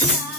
Bye.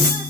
Yeah.